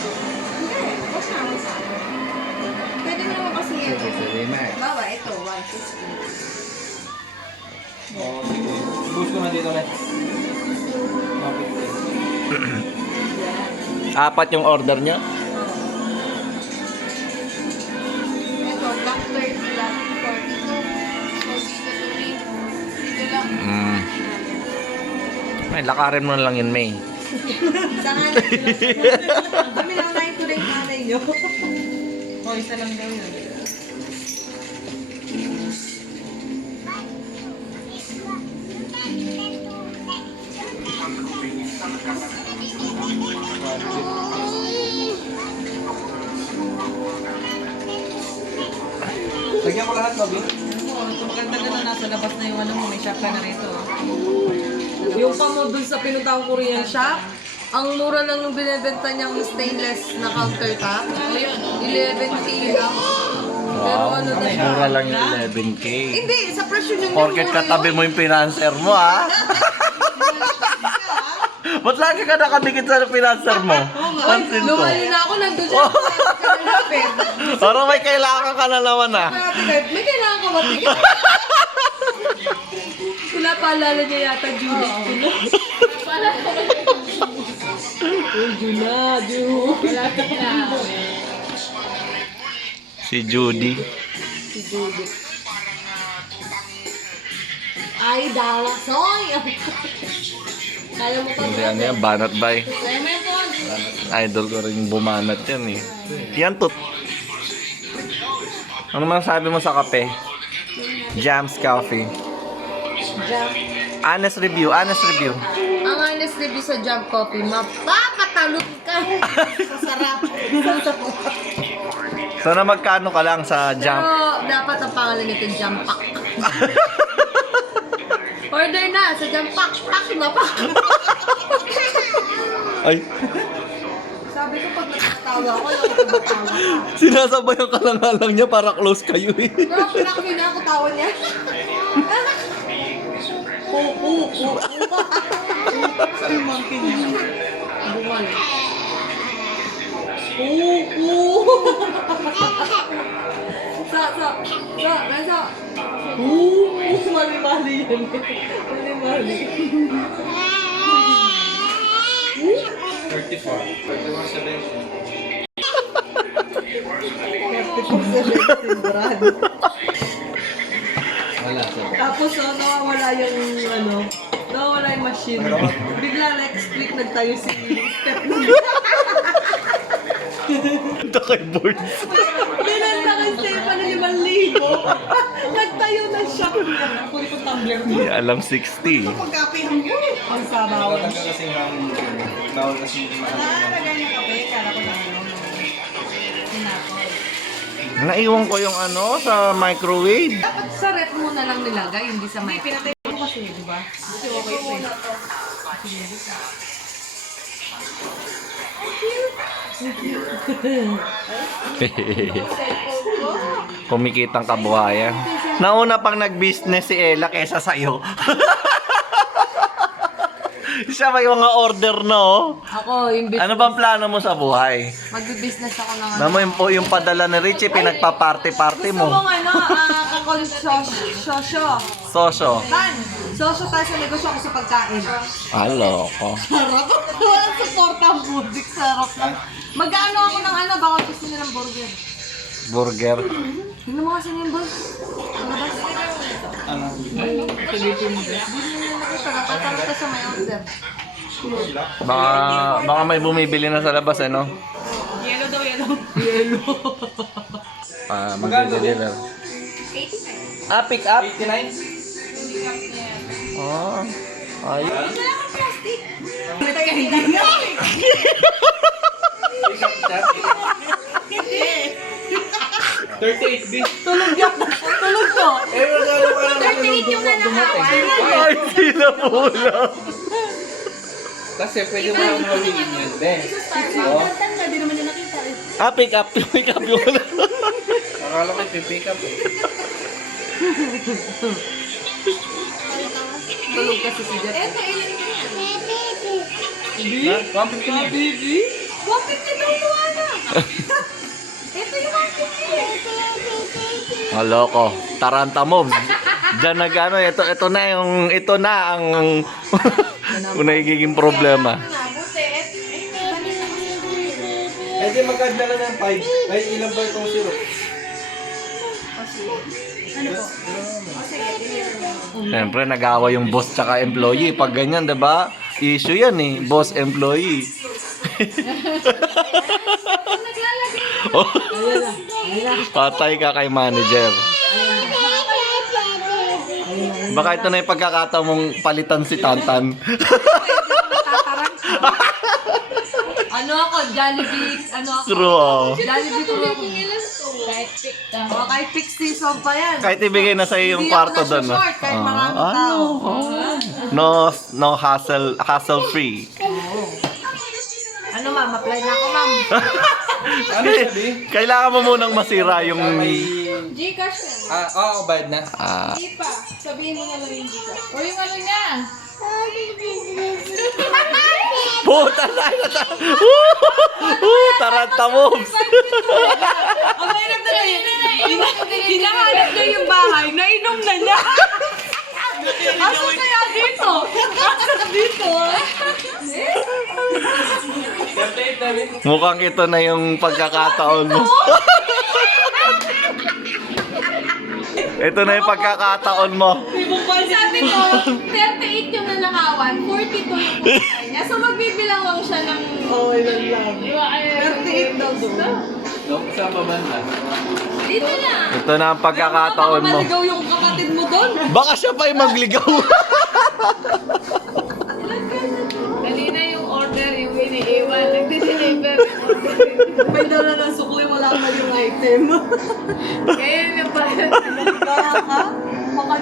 Huwag na ako sa akin. Pwede mo naman kasi yan. Sige na. Bawa, ito, 150. Oo, sige. Boost ko na dito na. Apat yung order nyo? Ito, black 30, black 42. So, dito to me. Dito lang. May lakarin mo na lang yun, May. Sa kanan. Kami lang na ito na yung nanay nyo. O, isa lang daw yun. Lagyan ko lahat, Bobby. Maganda ka na nasa labas na yung ano mo, may shop ka na rito. Yung pa mo dun sa pinuntang Korean shop, ang mura lang yung binibenta niyang stainless na countertop. 11K lang. Pero ano na siya? Mura lang yung 11K. Hindi, sa presyo nyo Porket katabi mo yung financer mo, ha? Ba't lagi ka nakadikit sa financer mo? Pansin ko. Lumayo na ako, nandun siya. Kalapit. Parang may kailangan ka na naman, ha? May kailangan ka matigil. Wala paalala niya yata, Julie. Si Judy. Ay, dalasoy! Kaya mo pa Hindi ano yan, banat bay. Idol ko rin bumanat yan eh. Yan tut. Ano masasabi mo sa kape? Jams Coffee. Honest review, honest review. Ang honest review sa Jump Coffee, mapapatalot ka sa sarap. Sana magkano ka lang sa Jump? Pero dapat ang pangalan nito, Jump Pack. Order na sa Jump Pack. Pack na pack. Ay, Sabi ko pag nakatawa ko, yung tumatawa ka. sinasabayan ka lang nga lang niya para close kayo eh. Pero pinakami na ako tawa niya. Saan yung monkey niya? Bumal. Nasa. Mali-mali yan. Mali-mali. 34. 31.70. Wala, sabi. Tapos nawawala yung nawawala yung machine. Bigla next week nagtayo si Step. Ito kay boards. Binenta kay Stefan na 5,000. Nagtayo na siya. Kulit ko tumbler mo. Hindi alam 60. Pagkapihan mo. Ang sabaw. Wala ka kasing bawal kasi Nalagay ng kape, kala ko na ano. Sinapol. Naiwan ko yung sa microwave. Dapat sa rep mo na lang nilagay, hindi sa mic. Pinatay mo kasi, di ba? Kasi okay pa eh. Kumikitang kabuhayan. Nauna pang nag-business si Ella kesa sa'yo. Siya may mga order na Ako, yung business. Ano bang plano mo sa buhay? Magbi-business ako ng Alam mo yung padala ni Richie, pinagpa-party-party Gusto mo. mong kakol sosyo. Sosyo. Tan, sosyo tayo sa negosyo ako sa pagkain. Halo ko. Sarap. Walang support ang budik. Sarap lang. Mag-ano ako ng baka gusto nyo ng burger. Burger. Tingnan mo kasi yung burger. Ano ba? ano? Silipin mo. Hindi nyo nakita. Nakatarap ka sa may order. Baka may bumibili na sa labas, no? Yellow daw, yellow. Mag-deliver. Pick up? 89? Oh. Ay. Pick up that. 38B. Tulog yan. Tulog to. Eh, magkano ka lang yung Ay, sila pula. Kasi pwede mo lang mawigin yun, Ben. Oh, Pick up. Pick up yung akala ko pipick up eh. Tulog kasi si Jeff. Ha? 150 na yun. Baby? 150 daw to Mga loko. Taranta moves. Diyan nag-ano, ito na ang kung nagiging problema. Eh di magkanda na ng 5. Ay, ilang ba itong syrup? Siyempre, nag-awa yung boss tsaka employee. Pag ganyan, diba? Issue yan eh. Boss-employee. Oh. Patay ka kay manager. Baka ito na yung pagkakataon mong palitan si Tantan. Ano ako? Jollibee, ano ako? True, oh. Jollibee crew ako. Kahit peak season pa yan. Kahit ibigay na sa'yo yung Hindi kwarto ako doon. No? nasa-short kahit maraming tao. No hassle free. Ano ma'am, apply na ako ma'am. Ano sabi? Kailangan mo munang masira yung... May... Gcash yan. Oo, bayad na. Hindi pa. Sabihin mo na lang yung Gcash. O yung ano niya. Puta na! Taranta moves! Ang hirap na yun. Hinahanap niya yung bahay, nainom na niya. Asa kaya dito? Asa dito? Mukhang ito na yung pagkakataon mo. Ito na yung pagkakataon mo. Sabi ko, 38 yung nanakawan, 42 yung pagkain niya. So magbibilang lang siya ng... Okay lang. Di ba? Ay, 38 daw doon. Sa babanda. dito na. Ito na ang pagkakataon mo. Maligaw yung kapatid mo doon. Baka siya pa yung magligaw. Kanina yung order, yung iniiwan. Nagdi-deliver. May dala ng sukli, wala pa yung item. Kaya yung bayad. Kaya ka? Baka